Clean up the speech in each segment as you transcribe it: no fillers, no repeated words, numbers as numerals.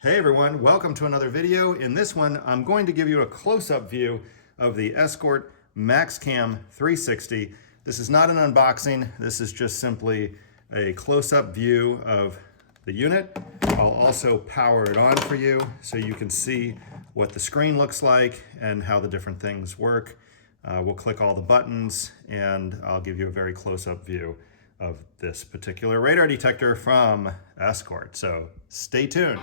Hey everyone, welcome to another video. In this one, I'm going to give you a close-up view of the Escort Max Cam 360. This is not an unboxing, this is just simply a close-up view of the unit. I'll also power it on for you so you can see what the screen looks like and how the different things work. We'll click all the buttons and I'll give you a very close-up view of this particular radar detector from Escort. So stay tuned.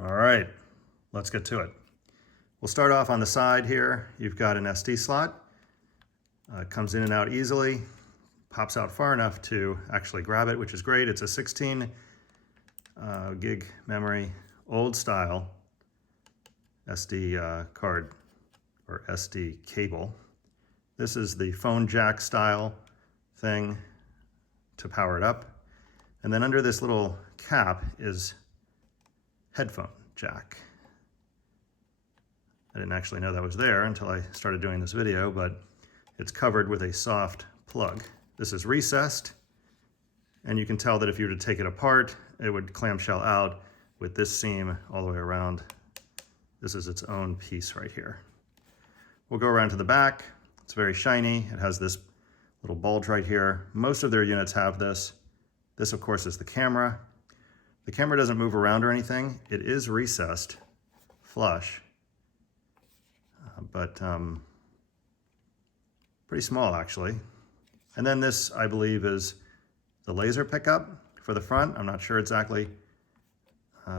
All right, let's get to it. We'll start off on the side here. You've got an SD slot. It comes in and out easily, pops out far enough to actually grab it, which is great. It's a 16 gig memory, old style SD card or SD cable. This is the phone jack style thing to power it up. And then under this little cap is headphone jack. I didn't actually know that was there until I started doing this video, but it's covered with a soft plug. This is recessed, and you can tell that if you were to take it apart, it would clamshell out with this seam all the way around. This is its own piece right here. We'll go around to the back. It's very shiny. It has this little bulge right here. Most of their units have this. This, of course, is the camera. The camera doesn't move around or anything. It is recessed flush, but pretty small actually. And then this, I believe, is the laser pickup for the front. I'm not sure exactly,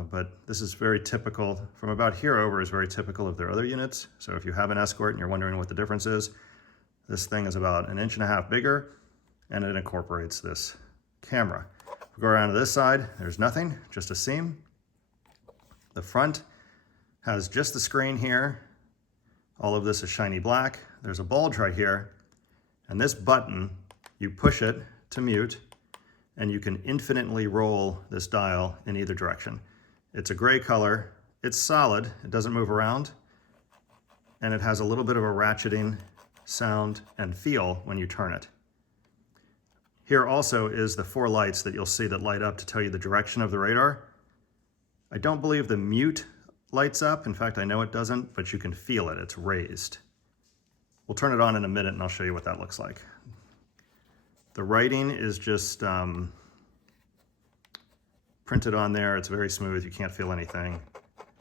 but this is very typical. From about here over is very typical of their other units. So if you have an Escort and you're wondering what the difference is, this thing is about 1.5 inches bigger, and it incorporates this camera. If we go around to this side, there's nothing, just a seam. The front has just the screen here. All of this is shiny black. There's a bulge right here, and this button, you push it to mute, and you can infinitely roll this dial in either direction. It's a gray color, it's solid, it doesn't move around, and it has a little bit of a ratcheting sound and feel when you turn it. Here also is the 4 lights that you'll see that light up to tell you the direction of the radar. I don't believe the mute lights up. In fact, I know it doesn't, but you can feel it. It's raised. We'll turn it on in a minute and I'll show you what that looks like. The writing is just printed on there. It's very smooth. You can't feel anything.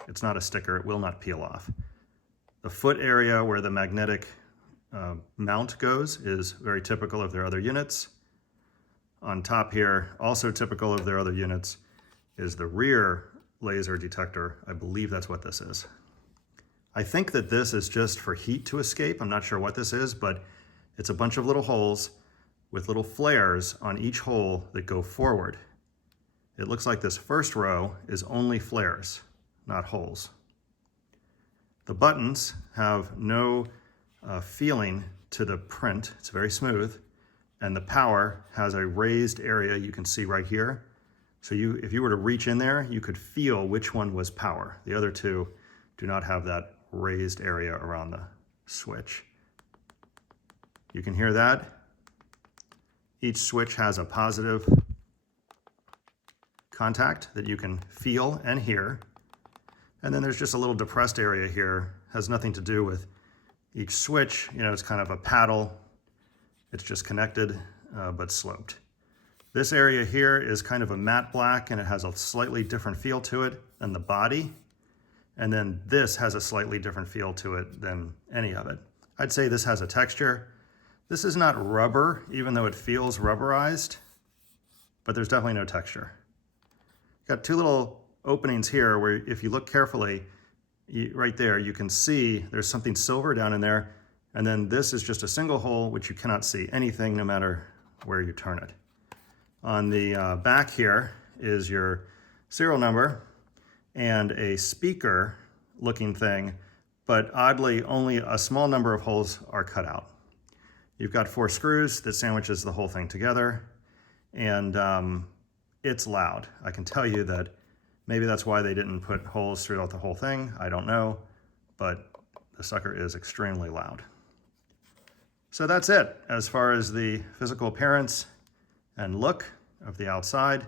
It's not a sticker. It will not peel off. The foot area where the magnetic mount goes is very typical of their other units. On top here, also typical of their other units, is the rear laser detector. I believe that's what this is. I think that this is just for heat to escape. I'm not sure what this is, but it's a bunch of little holes with little flares on each hole that go forward. It looks like this first row is only flares, not holes. The buttons have no feeling to the print. It's very smooth. And the power has a raised area you can see right here. So if you were to reach in there, you could feel which one was power. The other two do not have that raised area around the switch. You can hear that. Each switch has a positive contact that you can feel and hear. And then there's just a little depressed area here. Has nothing to do with each switch. You know, it's kind of a paddle. It's just connected, but sloped. This area here is kind of a matte black, and it has a slightly different feel to it than the body. And then this has a slightly different feel to it than any of it. I'd say this has a texture. This is not rubber, even though it feels rubberized, but there's definitely no texture. Got 2 little openings here where if you look carefully, right there, you can see there's something silver down in there. And then this is just a single hole, which you cannot see anything no matter where you turn it. On the back here is your serial number and a speaker looking thing, but oddly only a small number of holes are cut out. You've got 4 screws that sandwiches the whole thing together, and it's loud. I can tell you that maybe that's why they didn't put holes throughout the whole thing. I don't know, but the sucker is extremely loud. So that's it as far as the physical appearance and look of the outside.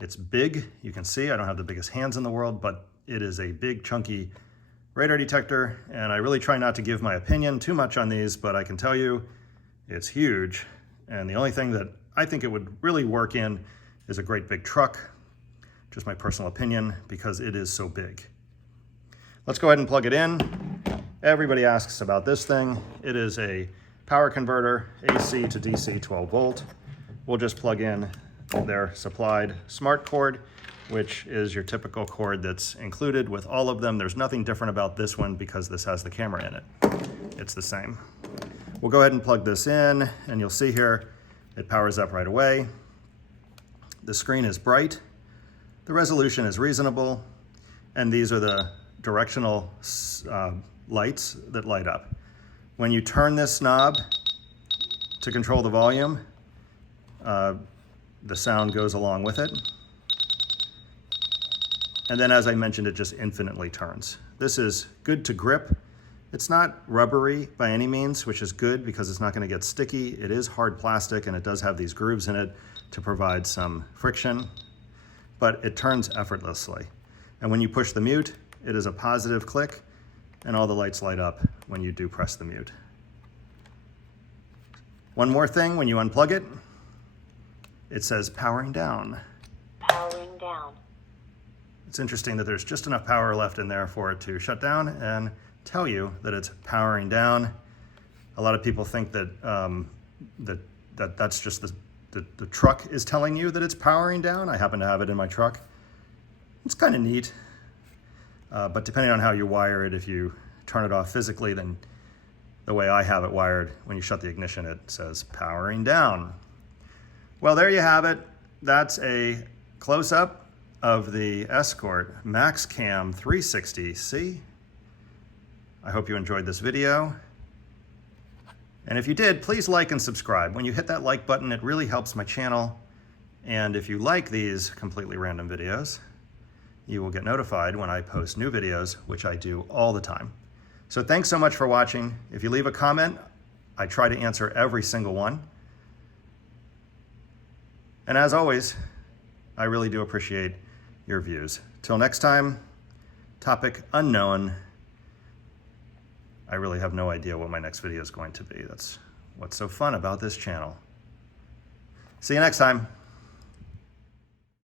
It's big. You can see I don't have the biggest hands in the world, but it is a big, chunky radar detector, and I really try not to give my opinion too much on these, but I can tell you it's huge. And the only thing that I think it would really work in is a great big truck, just my personal opinion, because it is so big. Let's go ahead and plug it in. Everybody asks about this thing. It is a power converter, AC to DC 12 volt. We'll just plug in their supplied smart cord, which is your typical cord that's included with all of them. There's nothing different about this one because this has the camera in it. It's the same. We'll go ahead and plug this in, and you'll see here it powers up right away. The screen is bright. The resolution is reasonable, and these are the directional lights that light up. When you turn this knob to control the volume, the sound goes along with it. And then, as I mentioned, it just infinitely turns. This is good to grip. It's not rubbery by any means, which is good because it's not going to get sticky. It is hard plastic, and it does have these grooves in it to provide some friction, but it turns effortlessly. And when you push the mute, it is a positive click, and all the lights light up when you do press the mute. One more thing, when you unplug it, it says powering down. Powering down. It's interesting that there's just enough power left in there for it to shut down and tell you that it's powering down. A lot of people think that that's just the truck is telling you that it's powering down. I happen to have it in my truck. It's kind of neat, but depending on how you wire it, if you turn it off physically, then the way I have it wired, when you shut the ignition, it says powering down. Well, there you have it. That's a close-up of the Escort Max Cam 360C. I hope you enjoyed this video. And if you did, please like and subscribe. When you hit that like button, it really helps my channel. And if you like these completely random videos, you will get notified when I post new videos, which I do all the time. So thanks so much for watching. If you leave a comment, I try to answer every single one. And as always, I really do appreciate your views. Till next time, topic unknown. I really have no idea what my next video is going to be. That's what's so fun about this channel. See you next time.